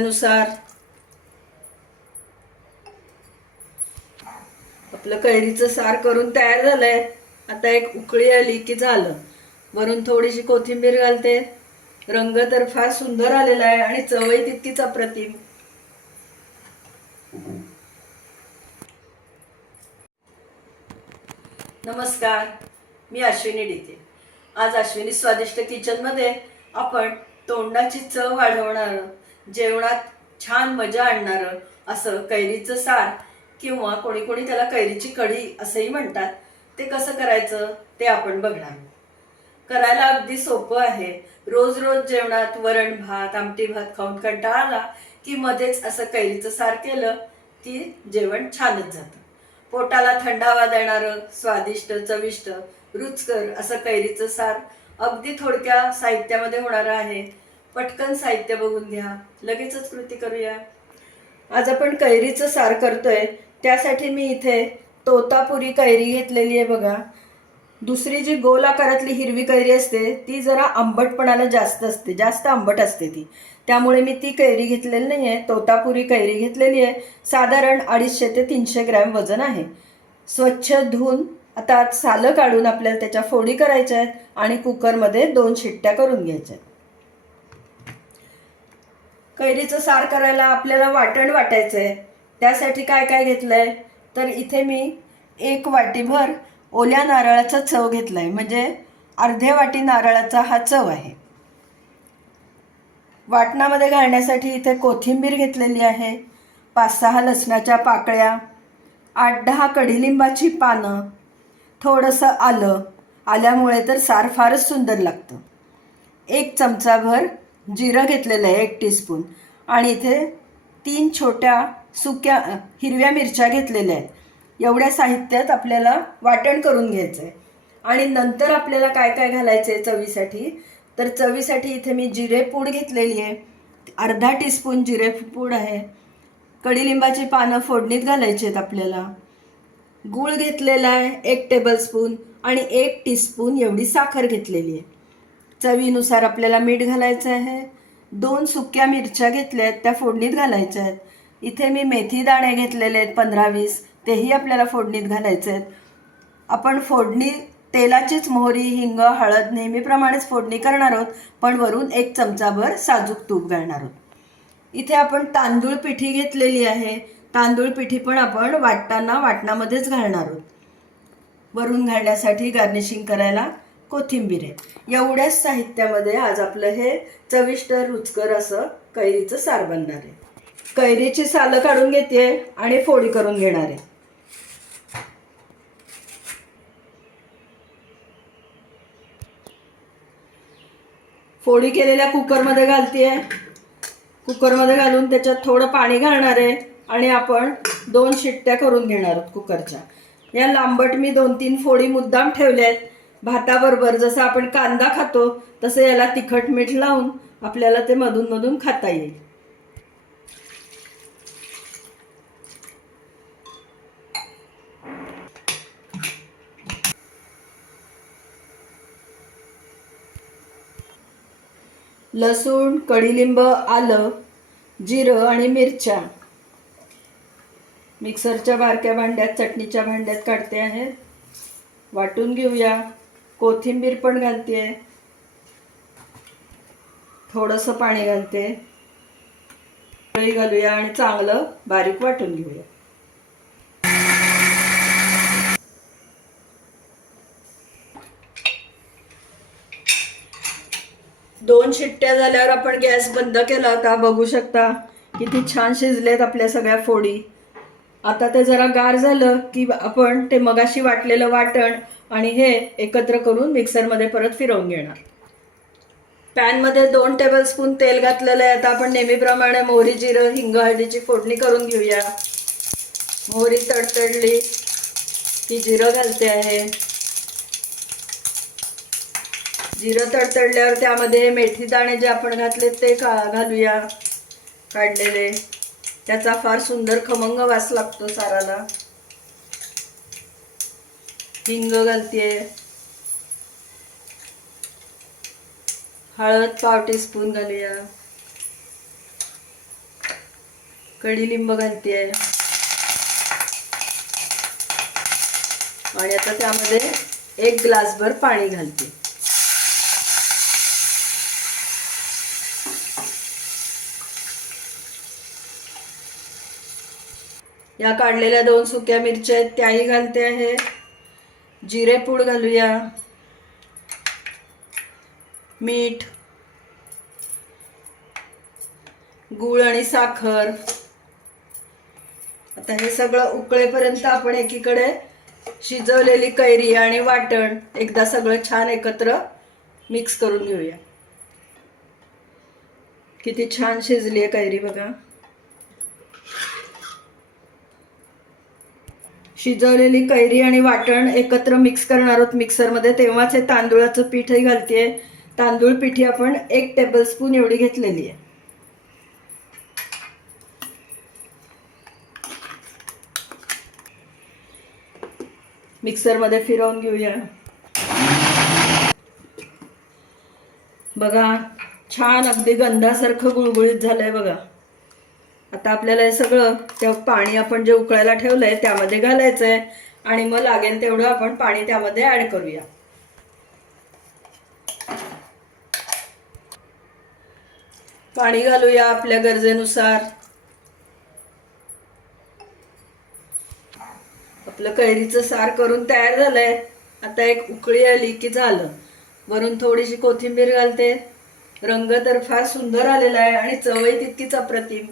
नुसार आपलं कैरीचं सार करून तयार झालंय. आता एक उकळी आली की झालं. वरून थोडीशी कोथिंबीर घालते. रंग तर फार सुंदर आलेला आहे आणि चवही तितकीच अप्रतिम. नमस्कार मी अश्विनी डिते आज अश्विनी स्वादिष्ट किचनमध्ये आपण तोंडाची चव वाढवणारं जेवणात छान मजा आणणारं असं कैरीचं सार किंवा कोणी कोणी त्याला कैरीची कढी असंही म्हणतात ते कसं करायचं ते आपण बघणार. करायला अगदी सोपं आहे. रोज रोज जेवणात वरण भात आमटी भात खाऊन कंटाळा आला की मध्येच असं कैरीचं सार केलं की जेवण छानच जातं. पोटाला थंडावा देणारं स्वादिष्ट चविष्ट रुचकर असं कैरीचं सार अगदी थोडक्या साहित्यामध्ये होणारं आहे. पटकन साहित्य बघून घ्या. लगेचच कृती करूया. आज आपण कैरीचं सार करतोय. त्यासाठी मी इथे तोतापुरी कैरी घेतलेली आहे बघा. दुसरी जी गोल आकारातली हिरवी कैरी असते ती जरा आंबटपणानं जास्त असते. जास्त आंबट असते ती. त्यामुळे मी ती कैरी घेतलेली नाही आहे तोतापुरी कैरी घेतलेली आहे. साधारण अडीचशे ते तीनशे ग्रॅम वजन आहे. स्वच्छ धुवून आता सालं काढून आपल्याला त्याच्या फोडी करायच्या आहेत आणि कुकरमध्ये दोन शिट्ट्या करून घ्यायच्या आहेत. कैरीचं सार करायला आपल्याला वाटण वाटायचं आहे त्यासाठी काय काय घेतलं आहे तर इथे मी एक वाटीभर ओल्या नारळाचा चव घेतला आहे म्हणजे अर्धे वाटी नारळाचा हा चव आहे. वाटणामध्ये घालण्यासाठी इथे कोथिंबीर घेतलेली आहे. पाच सहा लसणाच्या पाकळ्या. आठ दहा कढीलिंबाची पानं. थोडंसं आलं. आल्यामुळे तर सार फारच सुंदर लागतं. एक चमचाभर जिरं घेतलेलं आहे एक टीस्पून आणि इथे तीन छोट्या सुक्या हिरव्या मिरच्या घेतलेल्या आहेत. एवढ्या साहित्यात आपल्याला वाटण करून घ्यायचं आहे आणि नंतर आपल्याला काय काय घालायचं आहे चवीसाठी? तर चवीसाठी इथे मी जिरे पूड घेतलेली आहे. अर्धा टीस्पून जिरे पूड आहे. कडीलिंबाची पानं फोडणीत घालायची आहेत आपल्याला. गूळ घेतलेला आहे एक टेबलस्पून आणि एक टीस्पून एवढी साखर घेतलेली आहे. चवीनुसार आपल्याला मीठ घालायचं आहे. दोन सुक्या मिरच्या घेतल्या आहेत त्या फोडणीत घालायच्या आहेत. इथे मी मेथी दाणे घेतलेले आहेत पंधरा वीस. तेही आपल्याला फोडणीत घालायचे आहेत. आपण फोडणी तेलाचीच मोहरी हिंग हळद नेहमीप्रमाणेच फोडणी करणार आहोत पण वरून एक चमचाभर साजूक तूप घालणार आहोत. इथे आपण तांदूळ पिठी घेतलेली आहे. तांदूळ पिठी पण आपण वाटताना वाटणामध्येच घालणार आहोत. वरून घालण्यासाठी गार्निशिंग करायला कोथिंबीर आहे. एवढ्याच साहित्यामध्ये आज आपलं हे चविष्ट रुचकर असं कैरीचं सार बनणार आहे. कैरीची सालं काढून घेते आणि फोडी करून घेणार आहे. फोडी केलेल्या कुकरमध्ये घालते कुकरमध्ये घालून त्याच्यात थोडं पाणी घालणार आहे आणि आपण दोन शिट्ट्या करून घेणार आहोत कुकरच्या. या लांबट मी दोन तीन फोडी मुद्दाम ठेवल्या आहेत भाताबरोबर जसं आपण कांदा खातो तसं याला तिखट मीठ लावून आपल्याला ते मधून मधून खाता येईल. लसूण कढीलिंब आलं जिरं आणि मिरच्या. मिक्सरच्या बारक्या भांड्यात चटणीच्या भांड्यात काढते आहे. वाटून घेऊया. कोथिंबीर पण घालते. आहे थोडंसं पाणी घालते. दही घालूया आणि चांगलं बारीक वाटून घेऊया. दोन शिट्ट्या झाल्यावर आपण गॅस बंद केला. होता बघू शकता किती छान शिजलेत आपल्या सगळ्या फोडी. आता ते जरा गार झालं की आपण ते मगाशी वाटलेलं वाटण आणि हे एकत्र करून मिक्सरमध्ये परत फिरवून घेणार. पॅनमध्ये दोन टेबलस्पून तेल घातलेलं आहे. आता आपण नेहमीप्रमाणे मोहरी जिरं हिंग हळदीची फोडणी करून घेऊया. मोहरी तडतडली. की जिरं घालते आहे. जिरं तडतडल्यावर त्यामध्ये मेथी दाणे जे आपण घातले ते का घालूया. काढलेले. त्याचा फार सुंदर खमंग वास लागतो साराला. हिंग घालते हळद पाव टीस्पून घालूया. कडीलिंब घालते आणि आता त्यामध्ये एक ग्लासभर पाणी घालते. या काढलेल्या दोन सुक्या मिरच्या आहेत त्याही घालते आहे. जिरेपूड घालूया. मीठ. गूळ आणि साखर. आता हे सगळं उकळेपर्यंत आपण एकीकडे शिजवलेली कैरी आणि वाटण एकदा सगळं छान एकत्र मिक्स करून घेऊया. किती छान शिजली आहे कैरी बघा. शिजवलेली कैरी आणि वाटण एकत्र मिक्स करणार आहोत मिक्सरमध्ये तेव्हाच हे तांदूळाचं पीठही घालते तांदूळ पिठी आपण एक टेबलस्पून एवढी घेतलेली आहे. मिक्सरमध्ये फिरवून घेऊया. बघा छान अगदी गंधासारखं गुळगुळीत झालंय बघा. आता आपल्याला हे सगळं त्या पाणी आपण जे उकळायला ठेवलंय त्यामध्ये घालायचं आहे आणि मग लागेल तेवढं आपण पाणी त्यामध्ये ऍड करूया. पाणी घालूया आपल्या गरजेनुसार. आपलं कैरीचं सार करून तयार झालंय. आता एक उकळी आली की झालं. वरून थोडीशी कोथिंबीर घालते. रंग तर फार सुंदर आलेला आहे आणि चवही तितकीच अप्रतिम.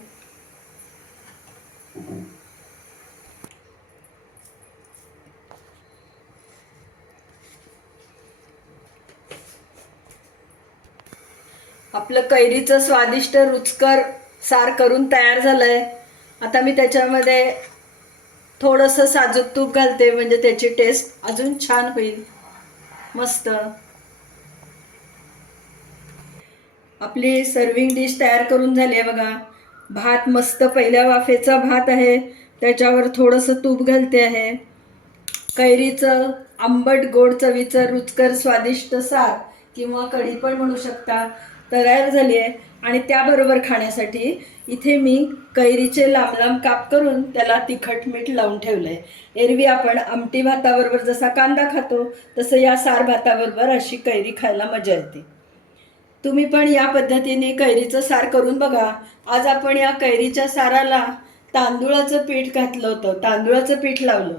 आपलं कैरीचं स्वादिष्ट रुचकर सार करून तयार झालंय. आता मी त्याच्यामध्ये थोडंसं साजूक तूप घालते म्हणजे त्याची टेस्ट अजून छान होईल. मस्त. आपली सर्विंग डिश तयार करून झाली आहे बघा. भात मस्त पहिल्या वाफेचा भात आहे. त्याच्यावर थोडंसं तूप घालते आहे. कैरीचं आंबट गोड चवीचं रुचकर स्वादिष्ट सार किंवा कढी पण म्हणू शकता. तयार झाली आहे. आणि त्याबरोबर खाण्यासाठी इथे मी कैरीचे लांब लांब काप करून त्याला तिखट मीठ लावून ठेवलं आहे एरवी आपण आमटी भाताबरोबर जसा कांदा खातो तसं या सार भाताबरोबर अशी कैरी खायला मजा येते. तुम्ही पण या पद्धतीने कैरीचं सार करून बघा. आज आपण या कैरीच्या साराला तांदूळाचं पीठ घातलं होतं. तांदूळाचं पीठ लावलं.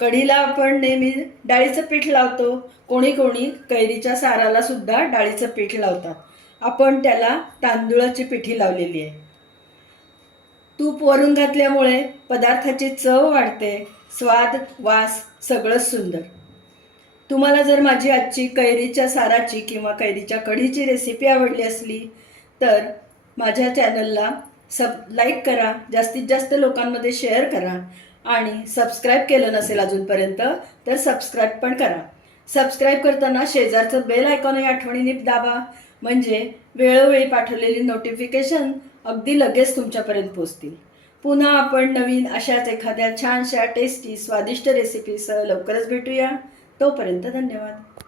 कढीला आपण नेहमी डाळीचं पीठ लावतो. कोणी कोणी कैरीच्या साराला सुद्धा डाळीचं पीठ लावतात. आपण त्याला तांदूळाची पिठी लावलेली आहे. तूप वरून घातल्यामुळे पदार्थाची चव वाढते. स्वाद वास सगळंच सुंदर. तुम्हाला जर माझी आजची कैरीच्या साराची किंवा कैरीच्या कढीची रेसिपी आवडली असली तर माझ्या चॅनलला सब लाईक करा जास्तीत जास्त लोकांमध्ये शेअर करा आणि सबस्क्राईब केलं नसेल अजूनपर्यंत तर सबस्क्राईब पण करा. सबस्क्राईब करताना शेजारचं बेल आयकॉनही आठवणीने दाबा म्हणजे वेळोवेळी पाठवलेली नोटिफिकेशन अगदी लगेच तुमच्यापर्यंत पोचतील पुन्हा आपण नवीन अशाच एखाद्या छानशा टेस्टी स्वादिष्ट रेसिपीसह लवकरच भेटूया. तोपर्यंत धन्यवाद.